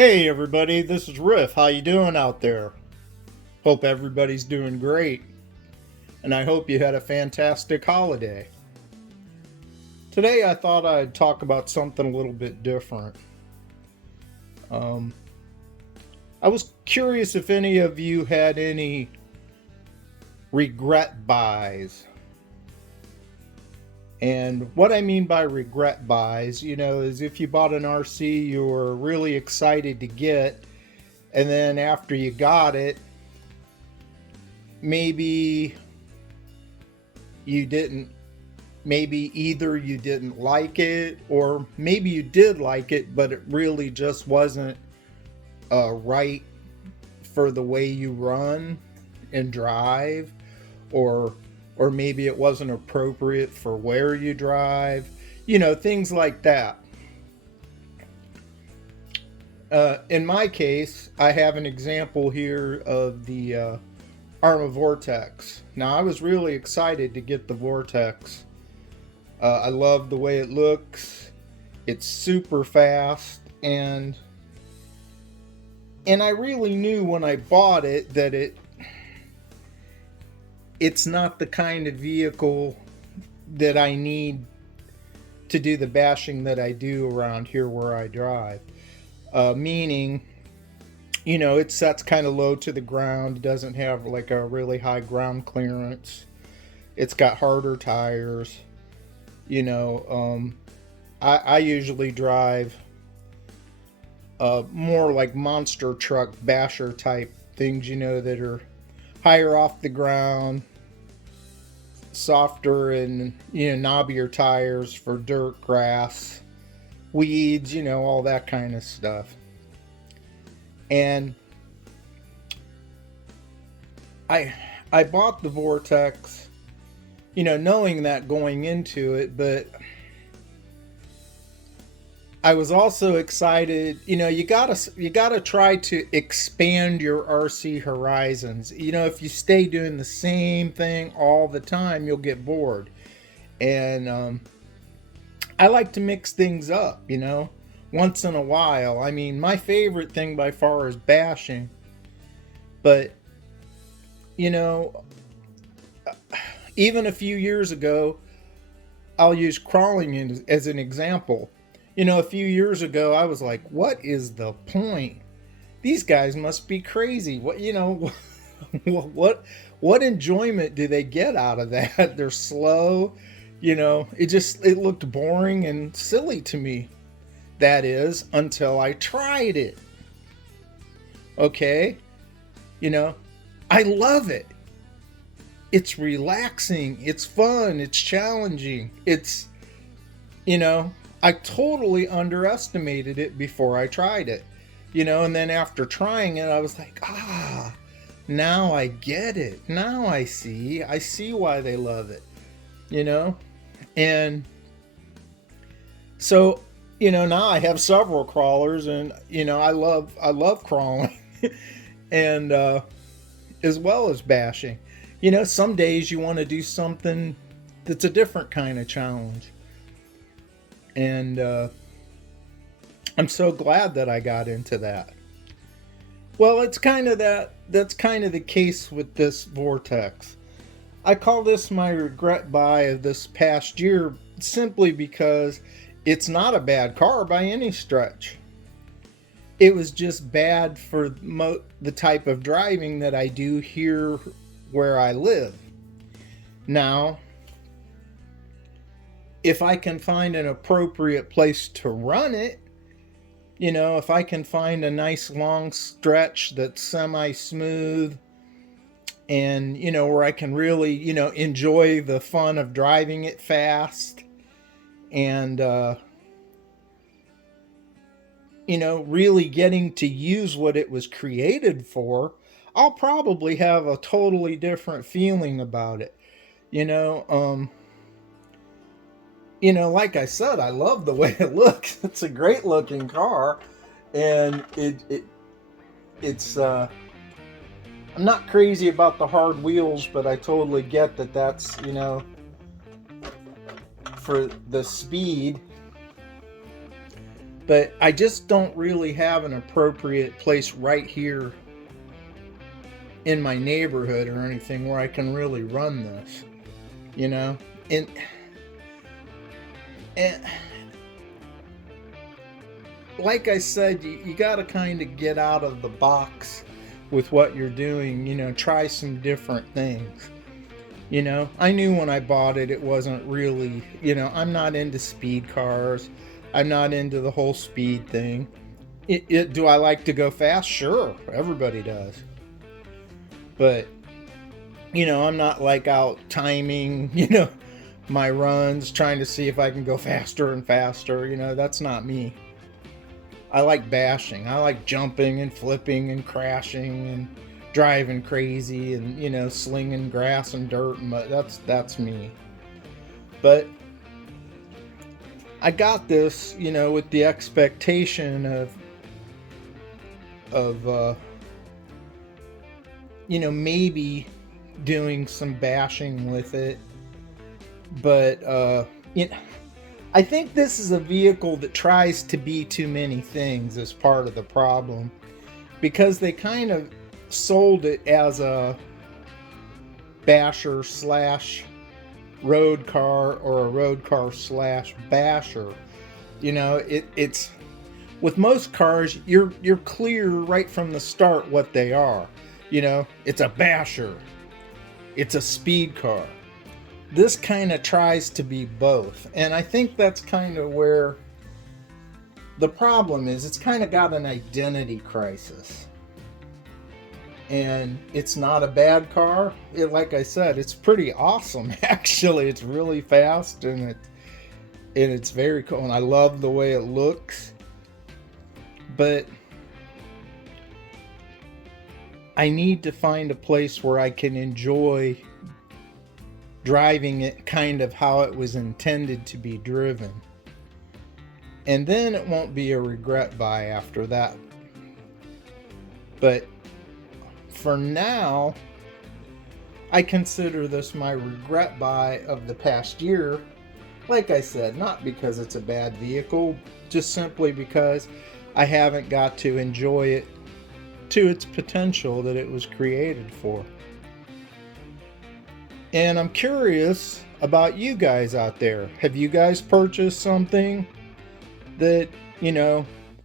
Hey everybody, this is Riff. How you doing out there? Hope everybody's doing great. And I hope you had a fantastic holiday. Today I thought I'd talk about something a little bit different. I was curious if any of you had any regret buys. And what I mean by regret buys, is if you bought an RC you were really excited to get, and then after you got it, maybe you didn't, maybe either you didn't like it, or maybe you did like it, but it really just wasn't right for the way you run and drive, or maybe it wasn't appropriate for where you drive, things like that. In my case, I have an example here of the Arrma Vortex. Now, I was really excited to get the Vortex. I love the way it looks. It's super fast, and I really knew when I bought it that it's not the kind of vehicle that I need to do the bashing that I do around here where I drive. Meaning, it sets kind of low to the ground. It doesn't have like a really high ground clearance. It's got harder tires. I usually drive more like monster truck basher type things, that are higher off the ground, softer and knobbier tires for dirt, grass, weeds, all that kind of stuff. And I bought the Vortex, knowing that going into it, but I was also excited. You gotta try to expand your RC horizons. If you stay doing the same thing all the time, you'll get bored. And I like to mix things up, once in a while. I mean, my favorite thing by far is bashing, but even a few years ago, I'll use crawling as an example. A few years ago, I was like, what is the point? These guys must be crazy. What enjoyment do they get out of that? They're slow. It looked boring and silly to me. That is, until I tried it. Okay? I love it. It's relaxing. It's fun. It's challenging. It's, I totally underestimated it before I tried it, and then after trying it, I was like, now I get it. Now I see why they love it, and so, now I have several crawlers, and, I love crawling and, as well as bashing. Some days you want to do something that's a different kind of challenge. And I'm so glad that I got into that. Well, that's kind of the case with this Vortex. I call this my regret buy of this past year simply because it's not a bad car by any stretch. It was just bad for the type of driving that I do here where I live. Now, if I can find an appropriate place to run it, if I can find a nice long stretch that's semi-smooth and, where I can really, enjoy the fun of driving it fast and, really getting to use what it was created for, I'll probably have a totally different feeling about it. Like I said, I love the way it looks. It's a great looking car, and it's I'm not crazy about the hard wheels, but I totally get that that's, for the speed. But I just don't really have an appropriate place right here in my neighborhood or anything where I can really run this, you know? And like I said, you got to kind of get out of the box with what you're doing, try some different things. I knew when I bought it, it wasn't really, I'm not into speed cars. I'm not into the whole speed thing. Do I like to go fast? Sure, everybody does. But, I'm not like out timing, my runs, trying to see if I can go faster and faster. That's not me. I like bashing. I like jumping and flipping and crashing and driving crazy and slinging grass and dirt and mud. That's me. But I got this with the expectation of maybe doing some bashing with it. But I think this is a vehicle that tries to be too many things as part of the problem, because they kind of sold it as a basher slash road car or a road car slash basher. It's with most cars, you're clear right from the start what they are. It's a basher, it's a speed car. This kind of tries to be both, and I think that's kind of where the problem is. It's kind of got an identity crisis. And it's not a bad car. Like I said, it's pretty awesome, actually. It's really fast, and it's very cool, and I love the way it looks. But I need to find a place where I can enjoy driving it kind of how it was intended to be driven. And then it won't be a regret buy after that. But for now, I consider this my regret buy of the past year. Like I said, not because it's a bad vehicle, just simply because I haven't got to enjoy it to its potential that it was created for. And I'm curious about you guys out there. Have you guys purchased something that,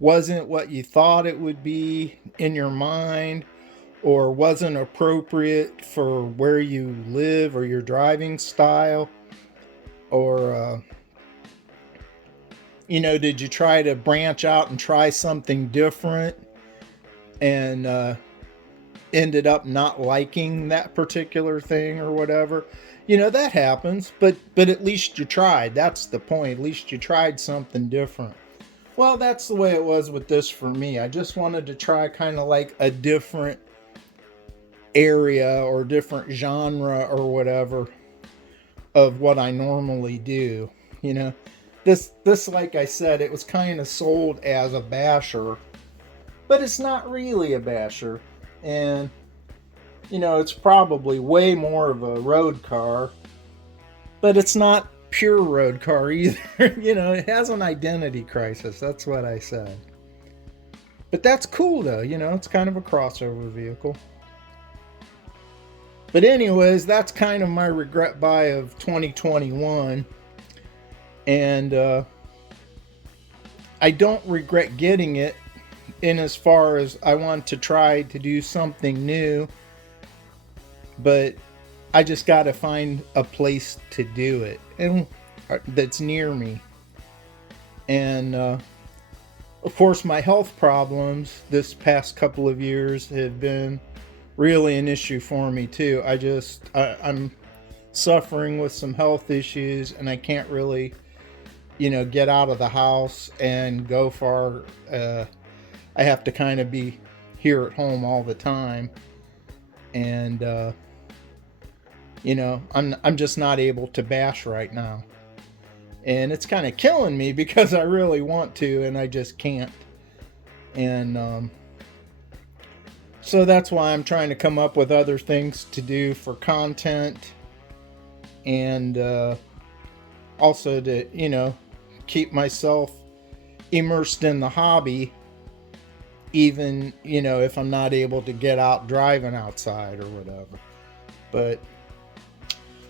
wasn't what you thought it would be in your mind, or wasn't appropriate for where you live or your driving style? Or, did you try to branch out and try something different and ended up not liking that particular thing or whatever? That happens, but at least you tried. That's the point. At least you tried something different. Well, that's the way it was with this for me. I just wanted to try kind of like a different area or different genre or whatever of what I normally do. This like I said, it was kind of sold as a basher, but it's not really a basher. And it's probably way more of a road car, but it's not pure road car either. It has an identity crisis. That's what I said. But that's cool though. It's kind of a crossover vehicle. But anyways, that's kind of my regret buy of 2021. And I don't regret getting it, in as far as I want to try to do something new. But I just got to find a place to do it, and that's near me. And of course, my health problems this past couple of years have been really an issue for me too. I'm suffering with some health issues, and I can't really, get out of the house and go far. I have to kind of be here at home all the time, and I'm just not able to bash right now, and it's kind of killing me because I really want to, and I just can't. And so that's why I'm trying to come up with other things to do for content, and also to keep myself immersed in the hobby, even, you know, if I'm not able to get out driving outside or whatever. But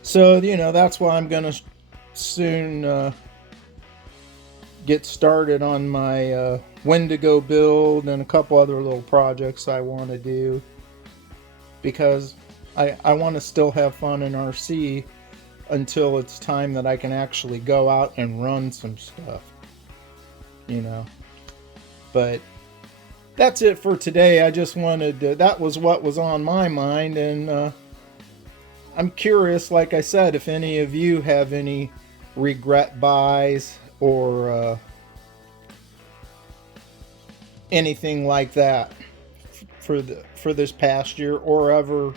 so, you know, that's why I'm gonna soon get started on my Wendigo build and a couple other little projects I want to do, because I want to still have fun in RC until it's time that I can actually go out and run some stuff, you know. But that's it for today. I just wanted to, that was what was on my mind, and I'm curious, like I said, if any of you have any regret buys or anything like that for this past year, or ever,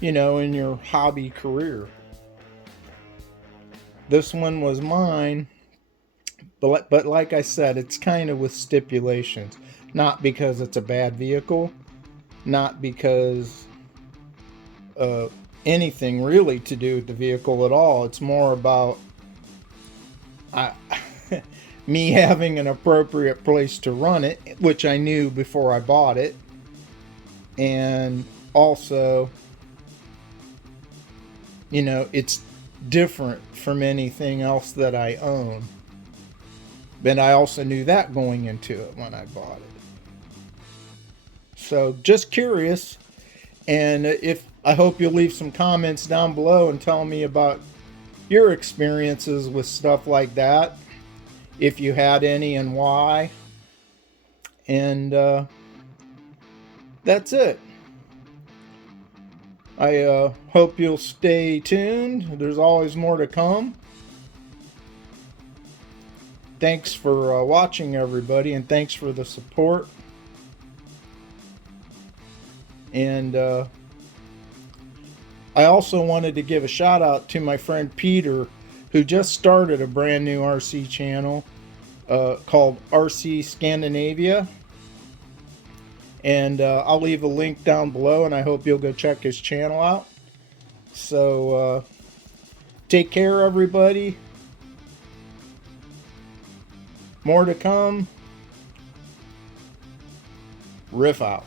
you know, in your hobby career. This one was mine, but like I said, it's kind of with stipulations. Not because it's a bad vehicle, not because anything really to do with the vehicle at all. It's more about me having an appropriate place to run it, which I knew before I bought it, and also, you know, it's different from anything else that I own. But I also knew that going into it when I bought it. So just curious, and if I hope you'll leave some comments down below and tell me about your experiences with stuff like that, if you had any and why. And that's it. I hope you'll stay tuned. There's always more to come. Thanks for watching, everybody, and thanks for the support. And I also wanted to give a shout out to my friend Peter, who just started a brand new RC channel called RC Scandinavia. And I'll leave a link down below, and I hope you'll go check his channel out. So take care, everybody. More to come. Riff out.